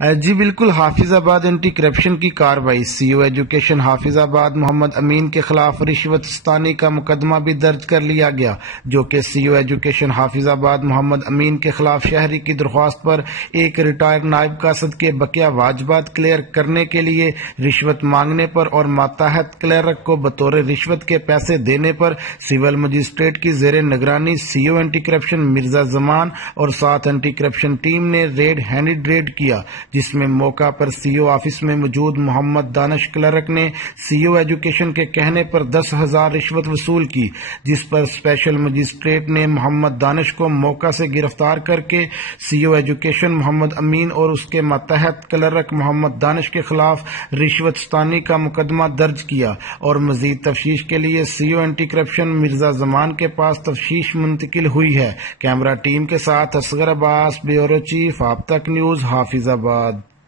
جی بالکل، حافظ آباد اینٹی کرپشن کی کارروائی۔ سی او ایجوکیشن حافظ آباد محمد امین کے خلاف رشوت ستانی کا مقدمہ بھی درج کر لیا گیا، جو کہ سی او ایجوکیشن حافظ آباد محمد امین کے خلاف شہری کی درخواست پر ایک ریٹائر نائب قاصد کے بقیہ واجبات کلیئر کرنے کے لیے رشوت مانگنے پر اور ماتحت کلرک کو بطور رشوت کے پیسے دینے پر سول مجسٹریٹ کی زیر نگرانی سی او اینٹی کرپشن مرزا زمان اور 7 اینٹی کرپشن ٹیم نے ریڈ ہینڈڈ ریڈ کیا، جس میں موقع پر سی او آفس میں موجود محمد دانش کلرک نے سی او ایجوکیشن کے کہنے پر 10,000 رشوت وصول کی، جس پر اسپیشل مجسٹریٹ نے محمد دانش کو موقع سے گرفتار کر کے سی او ایجوکیشن محمد امین اور اس کے ماتحت کلرک محمد دانش کے خلاف رشوت ستانی کا مقدمہ درج کیا، اور مزید تفتیش کے لیے سی او اینٹی کرپشن مرزا زمان کے پاس تفتیش منتقل ہوئی ہے۔ کیمرہ ٹیم کے ساتھ اصغر عباس، بیورو چیف، آپ تک نیوز، حافظ آباد۔